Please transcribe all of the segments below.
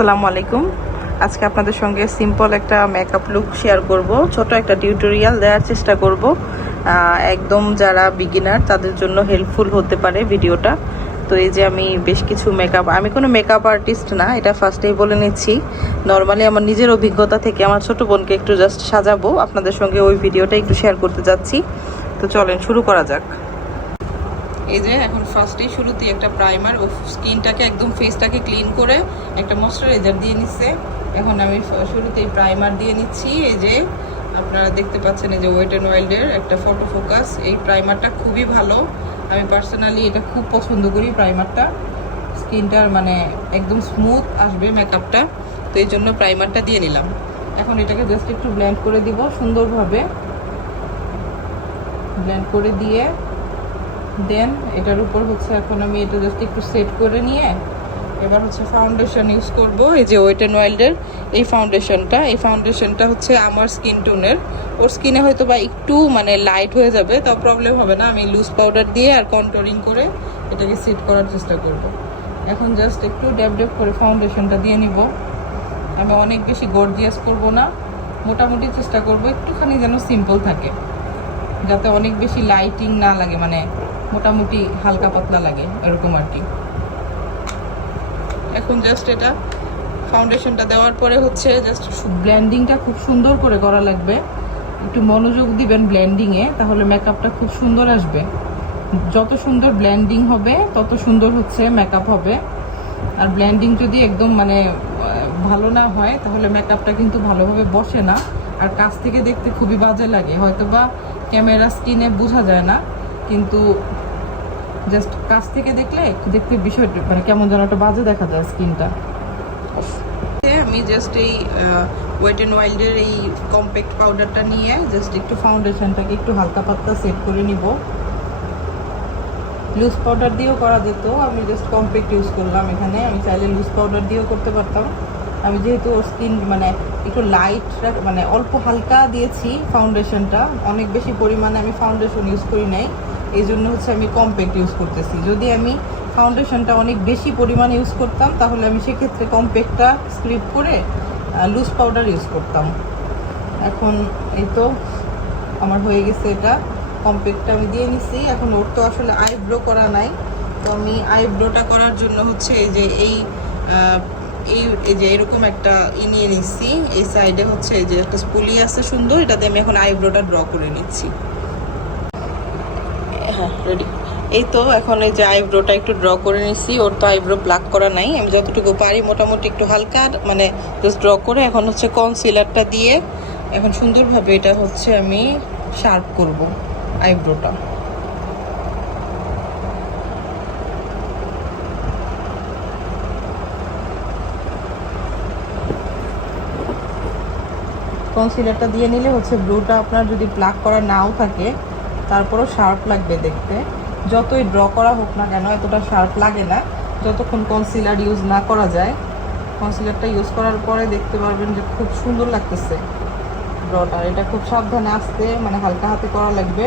আসসালামু আলাইকুম। আজকে আপনাদের সঙ্গে সিম্পল একটা মেকআপ লুক শেয়ার করব, ছোট একটা টিউটোরিয়াল দেওয়ার চেষ্টা করব। একদম যারা বিগিনার তাদের জন্য হেল্পফুল হতে পারে ভিডিওটা। তো এই যে আমি বেশ কিছু আমি কোনো মেকআপ আর্টিস্ট না, এটা ফার্স্টেই বলে নিচ্ছি। নর্মালি আমার নিজের অভিজ্ঞতা থেকে আমার ছোট বোনকে একটু জাস্ট সাজাবো, আপনাদের সঙ্গে ওই ভিডিওটা একটু শেয়ার করতে যাচ্ছি। তো চলেন শুরু করা যাক। এই যে এখন ফার্স্টেই শুরুতেই একটা প্রাইমার ও স্কিনটাকে একদম ফেসটাকে ক্লিন করে একটা ময়শ্চারাইজার দিয়ে নিচ্ছে। এখন আমি শুরুতেই প্রাইমার দিয়ে নিচ্ছি। এই যে আপনারা দেখতে পাচ্ছেন, এই যে ওয়েট অ্যান্ড ওয়াইল্ডের একটা ফটো ফোকাস, এই প্রাইমারটা খুবই ভালো। আমি পার্সোনালি এটা খুব পছন্দ করি প্রাইমারটা। স্কিনটার মানে একদম স্মুথ আসবে মেকআপটা, তো এই জন্য প্রাইমারটা দিয়ে নিলাম। এখন এটাকে জাস্ট একটু ব্লেন্ড করে দিব সুন্দরভাবে, ব্লেন্ড করে দিয়ে দেন এটার উপর হচ্ছে এখন আমি এটা জাস্ট একটু সেট করে নিয়ে এবার হচ্ছে ফাউন্ডেশন ইউজ করব। এই যে ওয়েট অ্যান্ড ওয়াইল্ডের এই ফাউন্ডেশনটা হচ্ছে আমার স্কিন টোনের। ওর স্কিনে হয়তো বা একটু মানে লাইট হয়ে যাবে, তাও প্রবলেম হবে না। আমি লুজ পাউডার দিয়ে আর কন্ট্রোলিং করে এটাকে সেট করার চেষ্টা করব। এখন জাস্ট একটু ড্যাব ড্যাব করে ফাউন্ডেশনটা দিয়ে নিব। আমি অনেক বেশি গর্জিয়াস করব না, মোটামুটি চেষ্টা করব একটুখানি যেন সিম্পল থাকে, যাতে অনেক বেশি লাইটিং না লাগে, মানে মোটামুটি হালকা পাতলা লাগে এরকম আর কি। এখন জাস্ট এটা ফাউন্ডেশনটা দেওয়ার পরে হচ্ছে জাস্ট ব্লেন্ডিংটা খুব সুন্দর করে করা লাগবে। একটু মনোযোগ দিবেন ব্লেন্ডিংয়ে, তাহলে মেকআপটা খুব সুন্দর আসবে। যত সুন্দর ব্লেন্ডিং হবে তত সুন্দর হচ্ছে মেকআপ হবে। আর ব্লেন্ডিং যদি একদম মানে ভালো না হয় তাহলে মেকআপটা কিন্তু ভালোভাবে বসে না, আর কাছ থেকে দেখতে খুবই বাজে লাগে। হয়তো বা ক্যামেরা স্ক্রিনে বোঝা যায় না, কিন্তু জাস্ট কাছ থেকে দেখতে বিষয়টা মানে কেমন যেন একটা বাজে দেখা যায় স্কিনটা। আমি জাস্ট এই ওয়েট অ্যান্ড ওয়াইল্ডের এই কম্প্যাক্ট পাউডারটা নিয়ে জাস্ট একটু ফাউন্ডেশনটাকে একটু হালকা পাতলা সেট করে নিব। লুজ পাউডার দিয়েও করা যেত, আমি জাস্ট কম্প্যাক্ট ইউজ করলাম এখানে। আমি চাইলে লুজ পাউডার দিয়েও করতে পারতাম। আমি যেহেতু ওর স্কিন মানে একটু লাইট মানে অল্প হালকা দিয়েছি ফাউন্ডেশনটা, অনেক বেশি পরিমাণে আমি ফাউন্ডেশন ইউজ করি নাই, এই জন্য হচ্ছে আমি কম্প্যাক্ট ইউজ করতেছি। যদি আমি ফাউন্ডেশনটা অনেক বেশি পরিমাণে ইউজ করতাম তাহলে আমি সেক্ষেত্রে কম্প্যাক্টটা স্ক্রিপ করে লুজ পাউডার ইউজ করতাম। এখন এই তো আমার হয়ে গেছে, এটা কম্প্যাক্টটা আমি দিয়ে নিছি। এখন ওর তো আসলে আইব্রো করা নাই, তো আমি আইব্রোটা করার জন্য হচ্ছে এই যে এই যে এরকম একটা নিয়ে নিচ্ছি। এই সাইডে হচ্ছে এই যে একটা স্পুলি আছে সুন্দর, এটাতে আমি এখন আইব্রোটা ড্র করে নিচ্ছি। হ্যাঁ রেডি। এই তো এখন এই যে আইব্রোটা একটু ড্র করে নিচ্ছি। ওর তো আইব্রো প্লাক করা নাই, আমি যতটুকু পারি মোটামুটি একটু হালকা মানে জাস্ট ড্র করে এখন হচ্ছে কনসিলারটা দিয়ে এখন সুন্দরভাবে এটা হচ্ছে আমি শার্প করব আইব্রোটা। কনসিলারটা দিয়ে নিলে হচ্ছে ব্লুটা আপনার যদি প্লাক করা নাও থাকে তারপরও শার্প লাগবে দেখতে। যতই ড্র করা হোক না কেন এতটা শার্প লাগে না যতক্ষণ কনসিলার ইউজ না করা যায়। কনসিলারটা ইউজ করার পরে দেখতে পারবেন যে খুব সুন্দর লাগতেছে ড্রটা। এটা খুব সাবধানে আস্তে মানে হালকা হাতে করা লাগবে।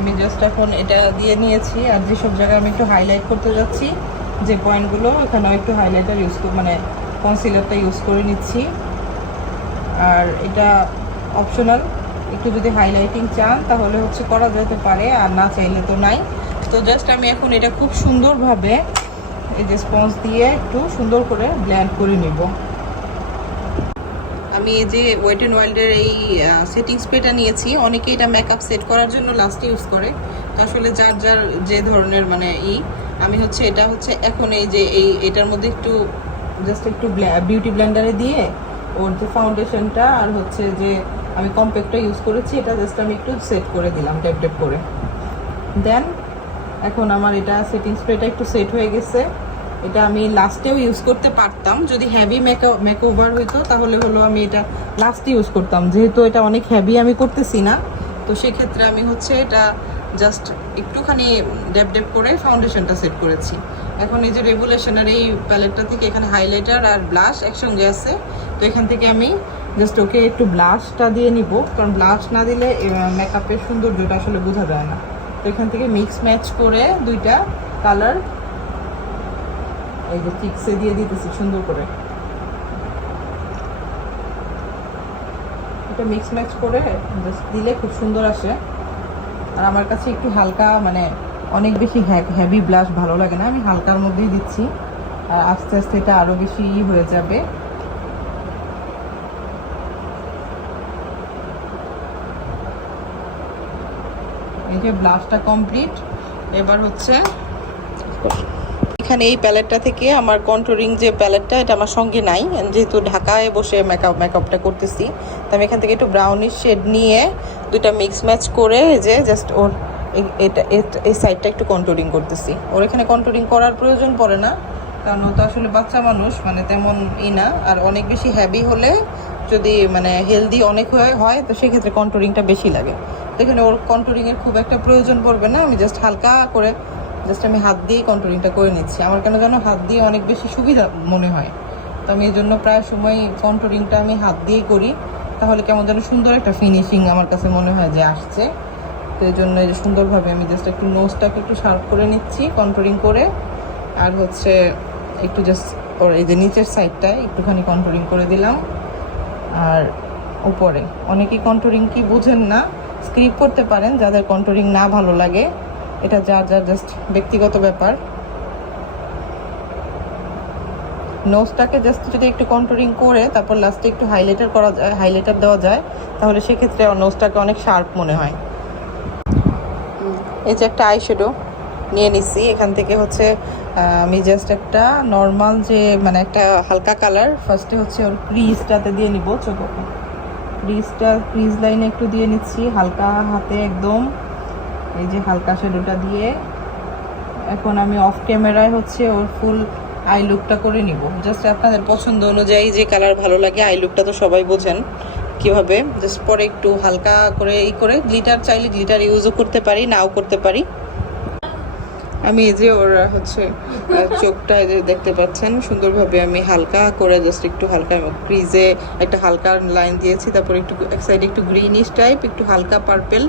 আমি জাস্ট এখন এটা দিয়ে নিয়েছি, আর যেসব জায়গায় আমি একটু হাইলাইট করতে যাচ্ছি যে পয়েন্টগুলো, এখানেও একটু হাইলাইটার ইউজ মানে কনসিলারটা ইউজ করে নিচ্ছি। আর এটা অপশনাল, একটু যদি হাইলাইটিং চান তাহলে হচ্ছে করা যেতে পারে, আর না চাইলে তো নাই। তো জাস্ট আমি এখন এটা খুব সুন্দরভাবে এই যে স্পঞ্জ দিয়ে একটু সুন্দর করে ব্লেন্ড করে নিব। আমি এই যে ওয়েট অ্যান্ড ওয়াইল্ডের এই সেটিং স্প্রেটা নিয়েছি। অনেকে এটা মেকআপ সেট করার জন্য লাস্টে ইউজ করে, তো আসলে যার যার যে ধরনের মানে আমি হচ্ছে এটা হচ্ছে এখন এই যে এটার মধ্যে একটু জাস্ট একটু বিউটি ব্লেন্ডারে দিয়ে ওর যে ফাউন্ডেশনটা আর হচ্ছে যে আমি কম্প্যাক্টটা ইউজ করেছি এটা জাস্ট আমি একটু সেট করে দিলাম ড্যাপ ড্যাপ করে। দেন এখন আমার এটা সেটিং স্প্রেটা একটু সেট হয়ে গেছে। এটা আমি লাস্টেও ইউজ করতে পারতাম, যদি হেভি মেকওভার হইতো তাহলে হলো আমি এটা লাস্টে ইউজ করতাম। যেহেতু এটা অনেক হেভি আমি করতেছি না, তো সেক্ষেত্রে আমি হচ্ছে এটা জাস্ট একটুখানি ড্যাপ ড্যাপ করে ফাউন্ডেশনটা সেট করেছি। এখন এই যে রেভুলেশনের এই প্যালেটটা থেকে এখানে হাইলাইটার আর ব্লাশ একসঙ্গে আছে, তো এখান থেকে আমি জাস্ট ওকে একটু ব্লাশটা দিয়ে নিব, কারণ ব্লাশ না দিলে মেকআপের সৌন্দর্যটা আসলে বোঝা যায় না। তো এখান থেকে মিক্স ম্যাচ করে দুইটা কালার এই যে চিক্সে দিয়ে দিতেছি সুন্দর করে। এটা মিক্স ম্যাচ করে জাস্ট দিলে খুব সুন্দর আসে। আর আমার কাছে একটু হালকা, মানে অনেক বেশি হেভি ব্লাশ ভালো লাগে না, আমি হালকার মধ্যেই দিচ্ছি। আর আস্তে আস্তে এটা আরও বেশি হয়ে যাবে। এই যে ব্লাশটা কমপ্লিট। এবার হচ্ছে এখানে এই প্যালেটটা থেকে আমার কন্ট্রোলিং যে প্যালেটটা, এটা আমার সঙ্গে নাই, যেহেতু ঢাকায় বসে মেকআপটা করতেছি। তো আমি এখান থেকে একটু ব্রাউনিশ শেড নিয়ে দুটা মিক্স ম্যাচ করে যে জাস্ট ওর এটা এই সাইডটা একটু কন্ট্রোলিং করতেছি। ওর এখানে কন্ট্রোলিং করার প্রয়োজন পড়ে না, কারণ ও তো আসলে বাচ্চা মানুষ, মানে তেমন না। আর অনেক বেশি হেভি হলে, যদি মানে হেলদি অনেক হয় তো সেক্ষেত্রে কন্ট্রোলিংটা বেশি লাগে। তো এখানে ওর কন্ট্রোলিংয়ের খুব একটা প্রয়োজন পড়বে না, আমি জাস্ট হালকা করে আমি হাত দিয়েই কন্ট্রোলিংটা করে নিচ্ছি। আমার কেন যেন হাত দিয়ে অনেক বেশি সুবিধা মনে হয়, তো আমি এই জন্য প্রায় সময় কন্ট্রোলিংটা আমি হাত দিয়েই করি। তাহলে কেমন যেন সুন্দর একটা ফিনিশিং আমার কাছে মনে হয় যে আসছে। তো এই জন্য এই যে সুন্দরভাবে আমি জাস্ট একটু নোজটাকে একটু শার্প করে নিচ্ছি কন্ট্রোলিং করে। আর হচ্ছে একটু জাস্ট ওর এই যে নিচের সাইডটায় একটুখানি কন্ট্রোলিং করে দিলাম। আর উপরে অনেকেই কন্ট্রোলিং কি বুঝেন না, স্কিপ করতে পারেন যাদের কন্ট্রোলিং না ভালো লাগে, এটা যার জাস্ট ব্যক্তিগত ব্যাপার। নোজটাকে জাস্ট যদি একটু কন্ট্রোলিং করে তারপর লাস্টে একটু হাইলাইটার দেওয়া যায়, তাহলে সেক্ষেত্রে নোজটাকে অনেক শার্প মনে হয়। এই যে একটা আইশ্যাডো নিয়ে নিছি, এখান থেকে হচ্ছে আমি জাস্ট একটা নর্মাল যে মানে একটা হালকা কালার, ফার্স্টে হচ্ছে ওর ক্রিজটাতে দিয়ে নিব, চোখ ক্রিজ লাইনে একটু দিয়ে নিচ্ছি হালকা হাতে একদম। এই যে হালকা শ্যাডোটা দিয়ে এখন আমি অফ ক্যামেরায় হচ্ছে ওর ফুল আই লুকটা করে নিব। জাস্ট আপনাদের পছন্দ অনুযায়ী যে কালার ভালো লাগে, আই লুকটা তো সবাই বোঝেন কীভাবে। জাস্ট পরে একটু হালকা করে গ্লিটার চাইলে গ্লিটার ইউজও করতে পারি, নাও করতে পারি। আমি এই যে ওর হচ্ছে চোখটা যে দেখতে পাচ্ছেন সুন্দরভাবে আমি হালকা করে জাস্ট একটু হালকা ক্রিজে একটা হালকা লাইন দিয়েছি। তারপর একটু এক সাইডে একটু গ্রিনিশ টাইপ, একটু হালকা পার্পেল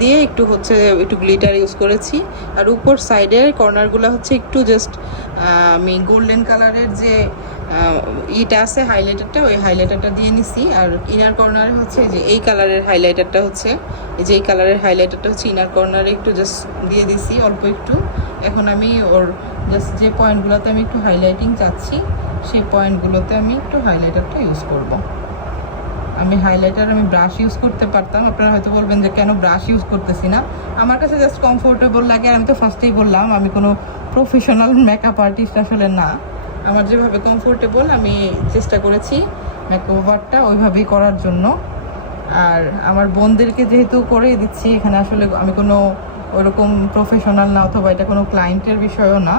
দিয়ে একটু হচ্ছে একটু গ্লিটার ইউজ করেছি। আর উপর সাইডের কর্নারগুলো হচ্ছে একটু জাস্ট আমি গোল্ডেন কালারের যে ইটা আছে হাইলাইটারটা, ওই হাইলাইটারটা দিয়ে নিছি। আর ইনার কর্নারে হচ্ছে যে এই কালারের হাইলাইটারটা হচ্ছে এই কালারের হাইলাইটারটা হচ্ছে ইনার কর্নারে একটু জাস্ট দিয়ে দিছি অল্প একটু। এখন আমি ওর জাস্ট যে পয়েন্টগুলোতে আমি একটু হাইলাইটিং চাচ্ছি, সেই পয়েন্টগুলোতে আমি একটু হাইলাইটারটা ইউজ করব। আমি ব্রাশ ইউজ করতে পারতাম, আপনারা হয়তো বলবেন যে কেন ব্রাশ ইউজ করতেছি না। আমার কাছে জাস্ট কমফোর্টেবল লাগে। আর আমি তো ফার্স্টেই বললাম আমি কোনো প্রফেশনাল মেকআপ আর্টিস্ট আসলে না। আমার যেভাবে কমফোর্টেবল আমি চেষ্টা করেছি মেকওভারটা ওইভাবেই করার জন্য। আর আমার বোনদেরকে যেহেতু করে দিচ্ছি, এখানে আসলে আমি কোনো ওরকম প্রফেশনাল না, অথবা এটা কোনো ক্লায়েন্টের বিষয়ও না।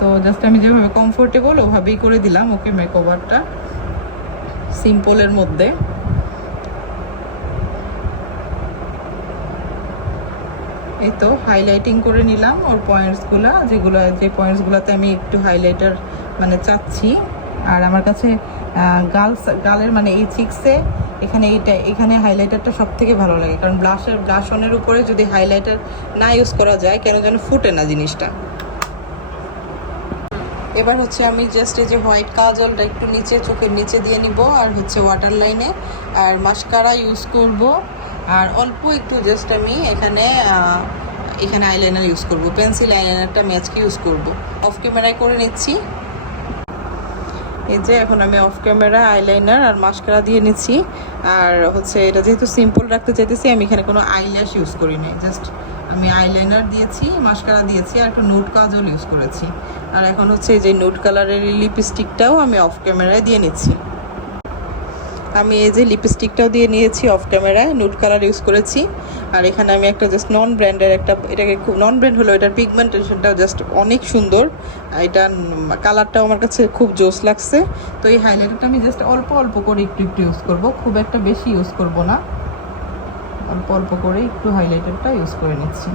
তো জাস্ট আমি যেভাবে কমফোর্টেবল ওভাবেই করে দিলাম ওকে মেকওভারটা সিম্পলের মধ্যে। এই তো হাইলাইটিং করে নিলাম ওর পয়েন্টসগুলো, যে পয়েন্টসগুলোতে আমি একটু হাইলাইটার মানে চাচ্ছি। আর আমার কাছে গালের মানে এই চিক্সে এখানে হাইলাইটারটা সব থেকে ভালো লাগে, কারণ ব্লাশ অনের উপরে যদি হাইলাইটার না ইউজ করা যায় কেন যেন ফুটে না জিনিসটা। এবার হচ্ছে আমি জাস্ট এই যে হোয়াইট কাজলটা একটু নিচে চোখের নিচে দিয়ে নিব, আর হচ্ছে ওয়াটার লাইনে আর মাস্কারা ইউজ করব। আর অল্প একটু জাস্ট আমি এখানে আইলাইনার ইউজ করব, পেন্সিল আইলাইনারটা আমি আজকে ইউজ করব। অফ ক্যামেরায় করে নিচ্ছি। এই যে এখন আমি অফ ক্যামেরা আইলাইনার আর মাস্কারা দিয়ে নিচ্ছি। আর হচ্ছে এটা যেহেতু সিম্পল রাখতে চাইতেছি, আমি এখানে কোনো আইল্যাশ ইউজ করি নাই, জাস্ট আমি আইলাইনার দিয়েছি, মাস্কারা দিয়েছি, আর একটু নুড কাজল ইউজ করেছি। আর এখন হচ্ছে এই যে নুড কালারের লিপস্টিকটাও আমি অফ ক্যামেরায় দিয়ে নিচ্ছি। আমি এই যে লিপস্টিকটাও দিয়ে নিয়েছি অফ ক্যামেরায়, নুড কালার ইউজ করেছি। আর এখানে আমি একটা জাস্ট নন ব্র্যান্ডের এটাকে খুব নন ব্র্যান্ড হলো, এটার পিগমেন্টেশনটাও জাস্ট অনেক সুন্দর, এটা কালারটাও আমার কাছে খুব জোস লাগছে। তো এই হাইলাইটারটা আমি জাস্ট অল্প অল্প করে একটু ইউজ করব, খুব একটা বেশি ইউজ করব না, অল্প অল্প করে একটু হাইলাইটারটা ইউজ করে নিচ্ছি।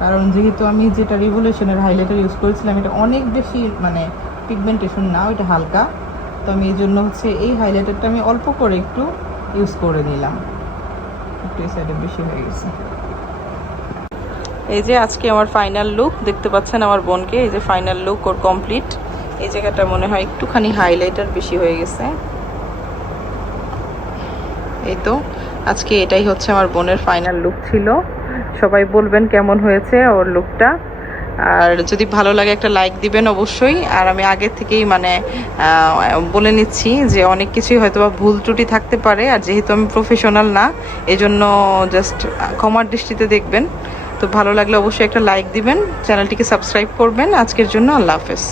কারণ যেহেতু আমি যেটা রিভলিউশনের হাইলাইটার ইউজ করেছিলাম, এটা অনেক বেশি মানে পিগমেন্টেশন না, ওইটা হালকা। তো তো আমি এই জন্য হচ্ছে এই হাইলাইটারটা আমি অল্প করে একটু ইউজ করে নিলাম, একটু এই সাইডে বেশি হয়ে গেছে। এই যে আজকে আমার ফাইনাল লুক দেখতে পাচ্ছেন আমার বোনকে, এই যে ফাইনাল লুক ওর কমপ্লিট। এই জায়গাটা মনে হয় একটুখানি হাইলাইটার বেশি হয়ে গেছে। এই তো আজকে এটাই হচ্ছে আমার বোনের ফাইনাল লুক ছিল। সবাই বলবেন কেমন হয়েছে ওর লুকটা, আর যদি ভালো লাগে একটা লাইক দিবেন অবশ্যই। আর আমি আগে থেকেই মানে বলে নিচ্ছি যে অনেক কিছুই হয়তো বা ভুল ত্রুটি থাকতে পারে, আর যেহেতু আমি প্রফেশনাল না এজন্য জাস্ট ক্ষমার দৃষ্টিতে দেখবেন। তো ভালো লাগলে অবশ্যই একটা লাইক দিবেন, চ্যানেলটিকে সাবস্ক্রাইব করবেন। আজকের জন্য আল্লাহ হাফেজ।